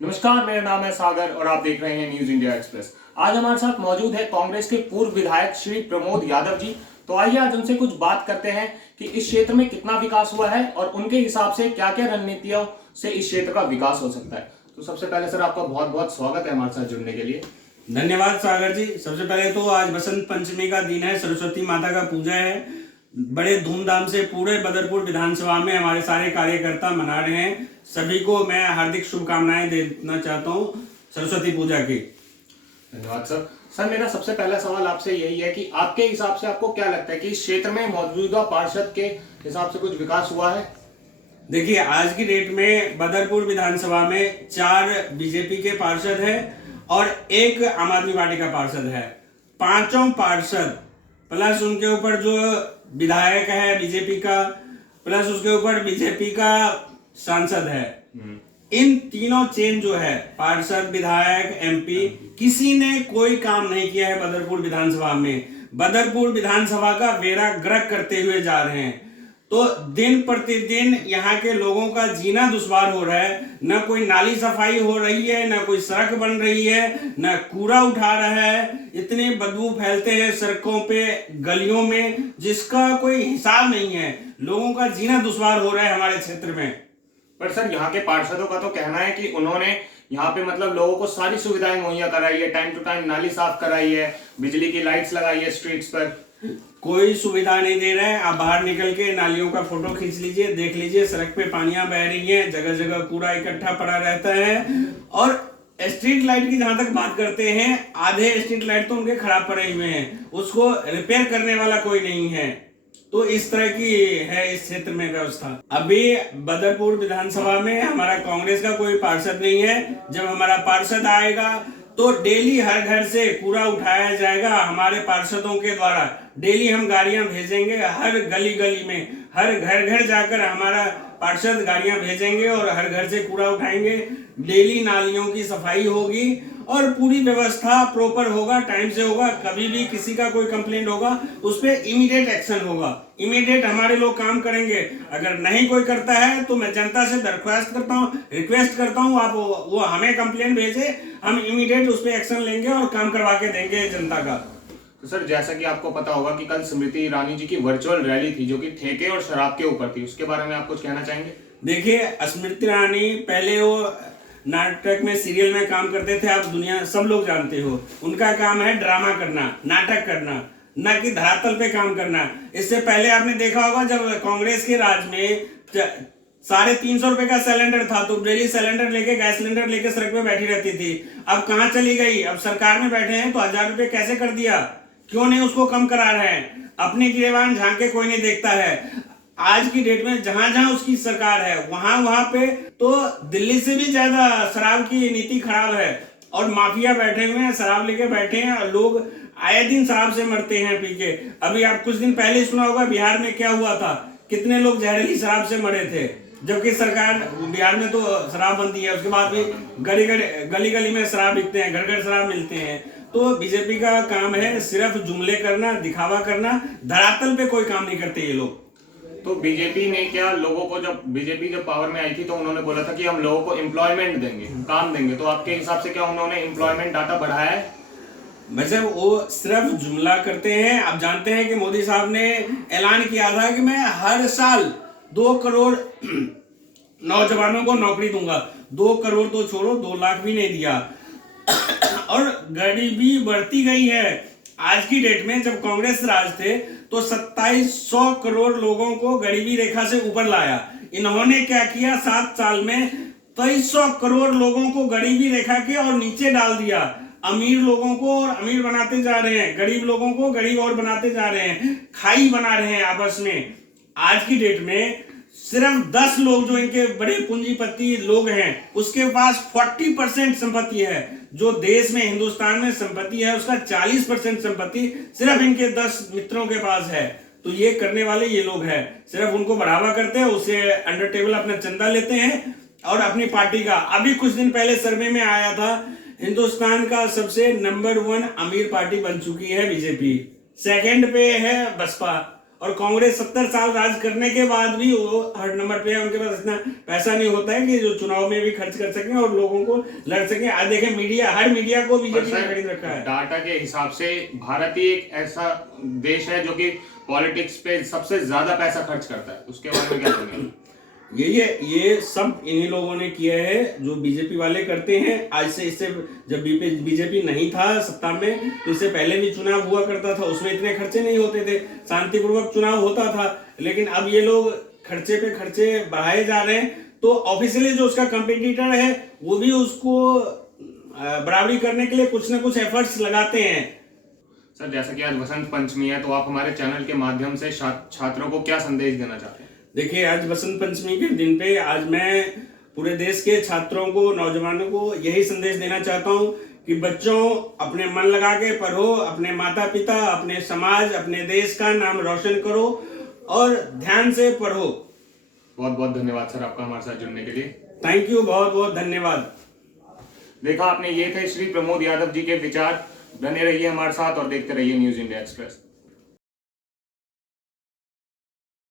नमस्कार, मेरा नाम है सागर और आप देख रहे हैं न्यूज इंडिया एक्सप्रेस। आज हमारे साथ मौजूद है कांग्रेस के पूर्व विधायक श्री प्रमोद यादव जी। तो आइए आज उनसे कुछ बात करते हैं कि इस क्षेत्र में कितना विकास हुआ है और उनके हिसाब से क्या क्या रणनीतियों से इस क्षेत्र का विकास हो सकता है। तो सबसे पहले सर, आपका बहुत बहुत स्वागत है हमारे साथ जुड़ने के लिए। धन्यवाद सागर जी। सबसे पहले तो आज बसंत पंचमी का दिन है, सरस्वती माता का पूजा है। बड़े धूमधाम से पूरे बदरपुर विधानसभा में हमारे सारे कार्यकर्ता मना रहे हैं। सभी को मैं हार्दिक शुभकामनाएं देना चाहता हूं सरस्वती पूजा की। धन्यवाद सर। सर, मेरा सबसे पहला सवाल आपसे यही है कि आपके हिसाब से आपको क्या लगता है कि इस क्षेत्र में मौजूदा पार्षद के हिसाब से कुछ विकास हुआ है? देखिए, आज की डेट में बदरपुर विधानसभा में 4 बीजेपी के पार्षद हैं और 1 आम आदमी पार्टी का पार्षद है। पांचों पार्षद प्लस उनके ऊपर जो विधायक है बीजेपी का, प्लस उसके ऊपर बीजेपी का सांसद है। इन तीनों चेन जो है, पार्षद, विधायक, एमपी, किसी ने कोई काम नहीं किया है बदरपुर विधानसभा में। बदरपुर विधानसभा का बेड़ा गर्क करते हुए जा रहे हैं। तो दिन प्रतिदिन यहाँ के लोगों का जीना दुश्वार हो रहा है। न कोई नाली सफाई हो रही है, न कोई सड़क बन रही है, न कूड़ा उठा रहा है। इतने बदबू फैलते हैं सड़कों पे, गलियों में, जिसका कोई हिसाब नहीं है। लोगों का जीना दुश्वार हो रहा है हमारे क्षेत्र में। पर सर, यहाँ के पार्षदों का तो कहना है कि उन्होंने यहाँ पे मतलब लोगों को सारी सुविधाएं मुहैया कराई है, टाइम टू टाइम नाली साफ कराई है, बिजली की लाइट्स लगाई है स्ट्रीट्स पर। कोई सुविधा नहीं दे रहे हैं। आप बाहर निकल के नालियों का फोटो खींच लीजिए, देख लीजिए, सड़क पे पानियां बह रही हैं, जगह जगह कूड़ा इकट्ठा पड़ा रहता है। और स्ट्रीट लाइट की जहां तक बात करते हैं, आधे स्ट्रीट लाइट तो उनके खराब पड़े हुए हैं, उसको रिपेयर करने वाला कोई नहीं है। तो इस तरह की है इस क्षेत्र में व्यवस्था। अभी बदरपुर विधानसभा में हमारा कांग्रेस का कोई पार्षद नहीं है। जब हमारा पार्षद आएगा तो डेली हर घर से कूड़ा उठाया जाएगा हमारे पार्षदों के द्वारा। डेली हम गाड़ियां भेजेंगे, हर गली गली में, हर घर घर जाकर हमारा पार्षद गाड़ियां भेजेंगे और हर घर से कूड़ा उठाएंगे। डेली नालियों की सफाई होगी और पूरी व्यवस्था प्रॉपर होगा, टाइम से होगा। कभी भी किसी का कोई कंप्लेंट होगा, उस पर इमीडिएट एक्शन होगा। इमीडिएट हमारे लोग काम करेंगे। अगर नहीं कोई करता है तो मैं जनता से दरख्वास्त करता हूँ, रिक्वेस्ट करता हूँ, आप वो हमें कंप्लेंट भेजे, हम इमीडिएट उस पर एक्शन लेंगे और काम करवा के देंगे जनता का। तो सर, जैसा कि आपको पता होगा कि कल स्मृति ईरानी जी की वर्चुअल रैली थी जो कि ठेके और शराब के ऊपर थी, उसके बारे में आप कुछ कहना चाहेंगे? देखिए, स्मृति ईरानी पहले वो नाटक में, सीरियल में काम करते थे। आप दुनिया सब लोग जानते हो, उनका काम है ड्रामा करना, नाटक करना, न कि धरातल पे काम करना। इससे पहले आपने देखा होगा जब कांग्रेस के राज में 350 रुपए का सिलेंडर था तो डेली सिलेंडर लेके, गैस सिलेंडर लेके सड़क पे बैठी रहती थी। अब कहाँ चली गई? अब सरकार में बैठे हैं तो 1000 रुपए कैसे कर दिया? क्यों नहीं उसको कम करा रहे हैं? अपने गिरेबान झांके कोई नहीं देखता है। आज की डेट में जहां जहां उसकी सरकार है, वहां वहां पे तो दिल्ली से भी ज्यादा शराब की नीति खराब है और माफिया बैठे हुए हैं, शराब लेके बैठे हैं और लोग आए दिन शराब से मरते हैं पी के। अभी आप कुछ दिन पहले सुना होगा बिहार में क्या हुआ था, कितने लोग जहरीली शराब से मरे थे। जबकि सरकार, बिहार में तो शराब बंदी है, उसके बाद भी गली गली में शराब बिकते हैं, घर घर शराब मिलते हैं। तो बीजेपी का काम है सिर्फ जुमले करना, दिखावा करना, धरातल पे कोई काम नहीं करते ये लोग। तो बीजेपी ने क्या लोगों को, जब बीजेपी जब पावर में आई थी तो उन्होंने बोला था कि हम लोगों को एम्प्लॉयमेंट देंगे, काम देंगे। तो आपके हिसाब से क्या उन्होंने एम्प्लॉयमेंट डाटा बढ़ाया है? वैसे वो सिर्फ जुमला करते हैं। आप जानते हैं कि मोदी साहब ने ऐलान किया था कि मैं हर साल 2 करोड़ नौजवानों को नौकरी दूंगा। 2 करोड़ तो छोड़ो, 2 लाख भी नहीं दिया। और गरीबी बढ़ती गई है। आज की डेट में जब कांग्रेस राज थे तो 2700 करोड़ लोगों को गरीबी रेखा से ऊपर लाया। इन्होंने क्या किया? 7 साल में 2300 करोड़ लोगों को गरीबी रेखा के और नीचे डाल दिया। अमीर लोगों को और अमीर बनाते जा रहे हैं, गरीब लोगों को गरीब और बनाते जा रहे हैं, खाई बना रहे हैं आपस में। आज की डेट में सिर्फ 10 लोग जो इनके बड़े पूंजीपति लोग हैं, उसके पास 40% संपत्ति है। जो देश में, हिंदुस्तान में संपत्ति है, उसका 40% संपत्ति सिर्फ इनके 10 मित्रों के पास है। तो ये करने वाले ये लोग हैं, सिर्फ उनको बढ़ावा करते हैं, उससे अंडर टेबल अपना चंदा लेते हैं और अपनी पार्टी का। अभी कुछ दिन पहले सर्वे में आया था, हिंदुस्तान का सबसे नंबर 1 अमीर पार्टी बन चुकी है बीजेपी। सेकंड पे है बसपा और कांग्रेस 70 साल राज करने के बाद भी वो हर नंबर पे है, उनके पास इतना पैसा नहीं होता है कि जो चुनाव में भी खर्च कर सकें और लोगों को लड़ सकें। आज देखें मीडिया, हर मीडिया को बीजेपी ने खरीद रखा है। डाटा के हिसाब से भारत ही एक ऐसा देश है जो कि पॉलिटिक्स पे सबसे ज्यादा पैसा खर्च करता है, उसके बारे में क्या कहेंगे? ये सब इन्हीं लोगों ने किया है जो बीजेपी वाले करते हैं। आज से इससे जब बीजेपी नहीं था सत्ता में तो इससे पहले भी चुनाव हुआ करता था, उसमें इतने खर्चे नहीं होते थे, शांतिपूर्वक चुनाव होता था। लेकिन अब ये लोग खर्चे पे खर्चे बढ़ाए जा रहे हैं, तो ऑफिशियली जो उसका कंपटीटर है वो भी उसको बराबरी करने के लिए कुछ ना कुछ एफर्ट्स लगाते हैं। सर, जैसा कि आज वसंत पंचमी है, तो आप हमारे चैनल के माध्यम से छात्रों को क्या संदेश देना चाहते हैं? देखिए, आज वसंत पंचमी के दिन पे आज मैं पूरे देश के छात्रों को, नौजवानों को यही संदेश देना चाहता हूँ कि बच्चों, अपने मन लगा के पढ़ो, अपने माता पिता, अपने समाज, अपने देश का नाम रोशन करो और ध्यान से पढ़ो। बहुत बहुत धन्यवाद सर आपका हमारे साथ जुड़ने के लिए। थैंक यू, बहुत बहुत धन्यवाद। देखा आपने, ये थे श्री प्रमोद यादव जी के विचार। बने रहिए हमारे साथ और देखते रहिए न्यूज़ इंडिया एक्सप्रेस।